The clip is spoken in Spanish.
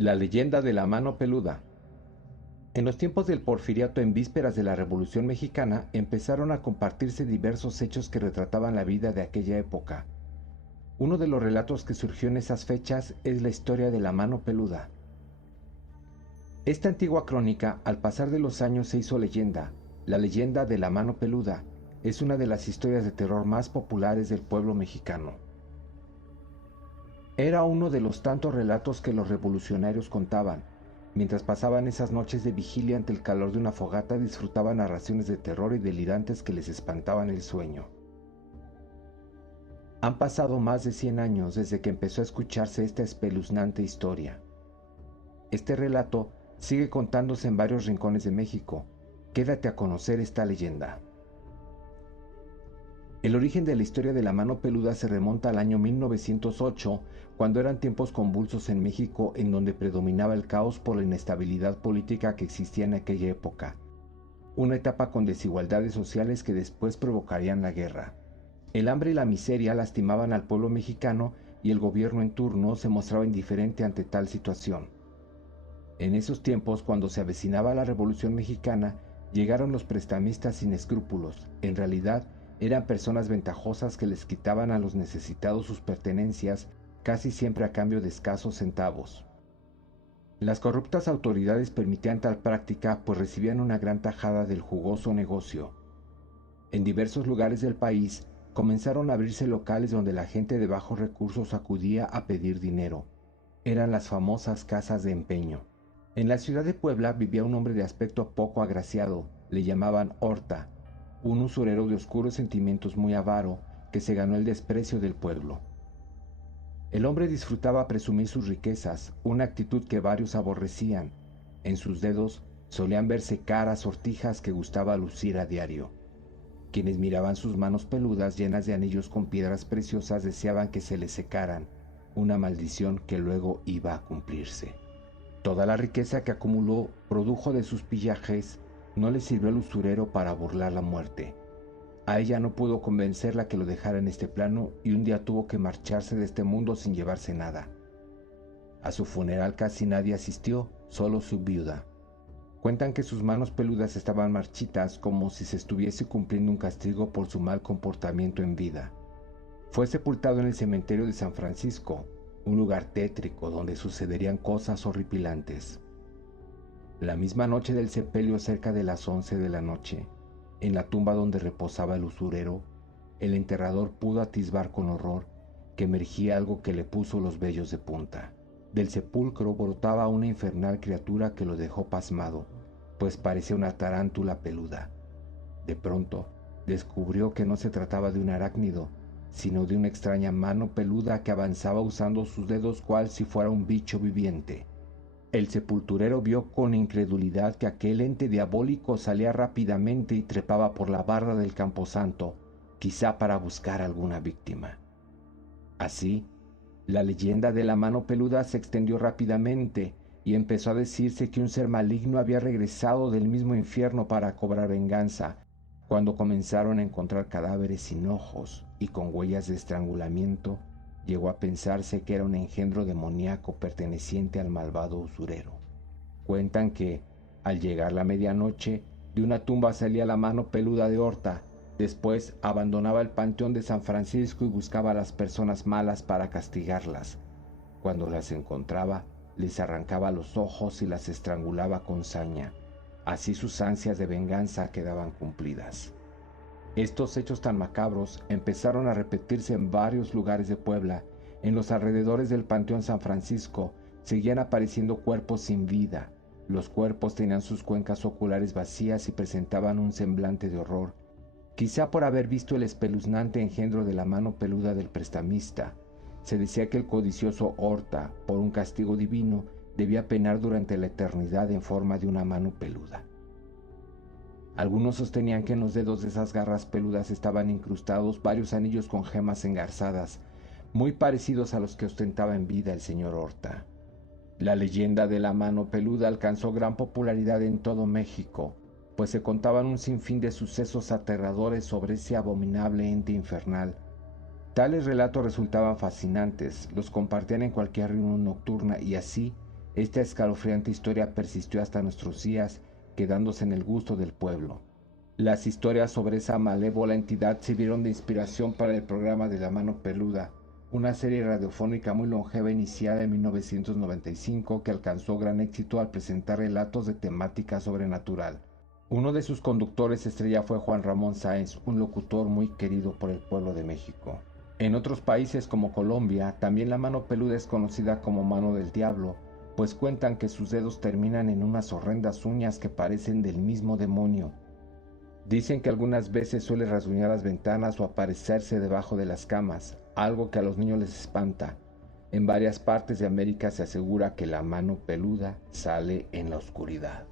La leyenda de la mano peluda. En los tiempos del Porfiriato, en vísperas de la Revolución Mexicana, empezaron a compartirse diversos hechos que retrataban la vida de aquella época. Uno de los relatos que surgió en esas fechas es la historia de la mano peluda. Esta antigua crónica, al pasar de los años, se hizo leyenda. La leyenda de la mano peluda es una de las historias de terror más populares del pueblo mexicano. Era uno de los tantos relatos que los revolucionarios contaban. Mientras pasaban esas noches de vigilia ante el calor de una fogata, disfrutaban narraciones de terror y delirantes que les espantaban el sueño. Han pasado más de 100 años desde que empezó a escucharse esta espeluznante historia. Este relato sigue contándose en varios rincones de México. Quédate a conocer esta leyenda. El origen de la historia de la mano peluda se remonta al año 1908, cuando eran tiempos convulsos en México, en donde predominaba el caos por la inestabilidad política que existía en aquella época. Una etapa con desigualdades sociales que después provocarían la guerra. El hambre y la miseria lastimaban al pueblo mexicano y el gobierno en turno se mostraba indiferente ante tal situación. En esos tiempos, cuando se avecinaba la Revolución Mexicana, llegaron los prestamistas sin escrúpulos. En realidad, eran personas ventajosas que les quitaban a los necesitados sus pertenencias, casi siempre a cambio de escasos centavos. Las corruptas autoridades permitían tal práctica, pues recibían una gran tajada del jugoso negocio. En diversos lugares del país comenzaron a abrirse locales donde la gente de bajos recursos acudía a pedir dinero. Eran las famosas casas de empeño. En la ciudad de Puebla vivía un hombre de aspecto poco agraciado, le llamaban Horta, un usurero de oscuros sentimientos, muy avaro, que se ganó el desprecio del pueblo. El hombre disfrutaba presumir sus riquezas, una actitud que varios aborrecían. En sus dedos solían verse caras sortijas que gustaba lucir a diario. Quienes miraban sus manos peludas llenas de anillos con piedras preciosas deseaban que se les secaran, una maldición que luego iba a cumplirse. Toda la riqueza que acumuló produjo de sus pillajes. No le sirvió al usurero para burlar la muerte. A ella no pudo convencerla que lo dejara en este plano y un día tuvo que marcharse de este mundo sin llevarse nada. A su funeral casi nadie asistió, solo su viuda. Cuentan que sus manos peludas estaban marchitas, como si se estuviese cumpliendo un castigo por su mal comportamiento en vida. Fue sepultado en el cementerio de San Francisco, un lugar tétrico donde sucederían cosas horripilantes. La misma noche del sepelio, cerca de las 11 de la noche, en la tumba donde reposaba el usurero, el enterrador pudo atisbar con horror que emergía algo que le puso los vellos de punta. Del sepulcro brotaba una infernal criatura que lo dejó pasmado, pues parecía una tarántula peluda. De pronto, descubrió que no se trataba de un arácnido, sino de una extraña mano peluda que avanzaba usando sus dedos cual si fuera un bicho viviente. El sepulturero vio con incredulidad que aquel ente diabólico salía rápidamente y trepaba por la barda del camposanto, quizá para buscar alguna víctima. Así, la leyenda de la mano peluda se extendió rápidamente y empezó a decirse que un ser maligno había regresado del mismo infierno para cobrar venganza, cuando comenzaron a encontrar cadáveres sin ojos y con huellas de estrangulamiento. Llegó a pensarse que era un engendro demoníaco perteneciente al malvado usurero. Cuentan que, al llegar la medianoche, de una tumba salía la mano peluda de Horta. Después abandonaba el panteón de San Francisco y buscaba a las personas malas para castigarlas. Cuando las encontraba, les arrancaba los ojos y las estrangulaba con saña. Así sus ansias de venganza quedaban cumplidas. Estos hechos tan macabros empezaron a repetirse en varios lugares de Puebla. En los alrededores del Panteón San Francisco seguían apareciendo cuerpos sin vida. Los cuerpos tenían sus cuencas oculares vacías y presentaban un semblante de horror, quizá por haber visto el espeluznante engendro de la mano peluda del prestamista. Se decía que el codicioso Horta, por un castigo divino, debía penar durante la eternidad en forma de una mano peluda. Algunos sostenían que en los dedos de esas garras peludas estaban incrustados varios anillos con gemas engarzadas, muy parecidos a los que ostentaba en vida el señor Horta. La leyenda de la mano peluda alcanzó gran popularidad en todo México, pues se contaban un sinfín de sucesos aterradores sobre ese abominable ente infernal. Tales relatos resultaban fascinantes, los compartían en cualquier reunión nocturna y así Esta escalofriante historia persistió hasta nuestros días, quedándose en el gusto del pueblo. Las historias sobre esa malévola entidad sirvieron de inspiración para el programa de La Mano Peluda, una serie radiofónica muy longeva iniciada en 1995 que alcanzó gran éxito al presentar relatos de temática sobrenatural. Uno de sus conductores estrella fue Juan Ramón Sáenz, un locutor muy querido por el pueblo de México. En otros países como Colombia, también la mano peluda es conocida como mano del diablo, pues cuentan que sus dedos terminan en unas horrendas uñas que parecen del mismo demonio. Dicen que algunas veces suele rasguñar las ventanas o aparecerse debajo de las camas, algo que a los niños les espanta. En varias partes de América se asegura que la mano peluda sale en la oscuridad.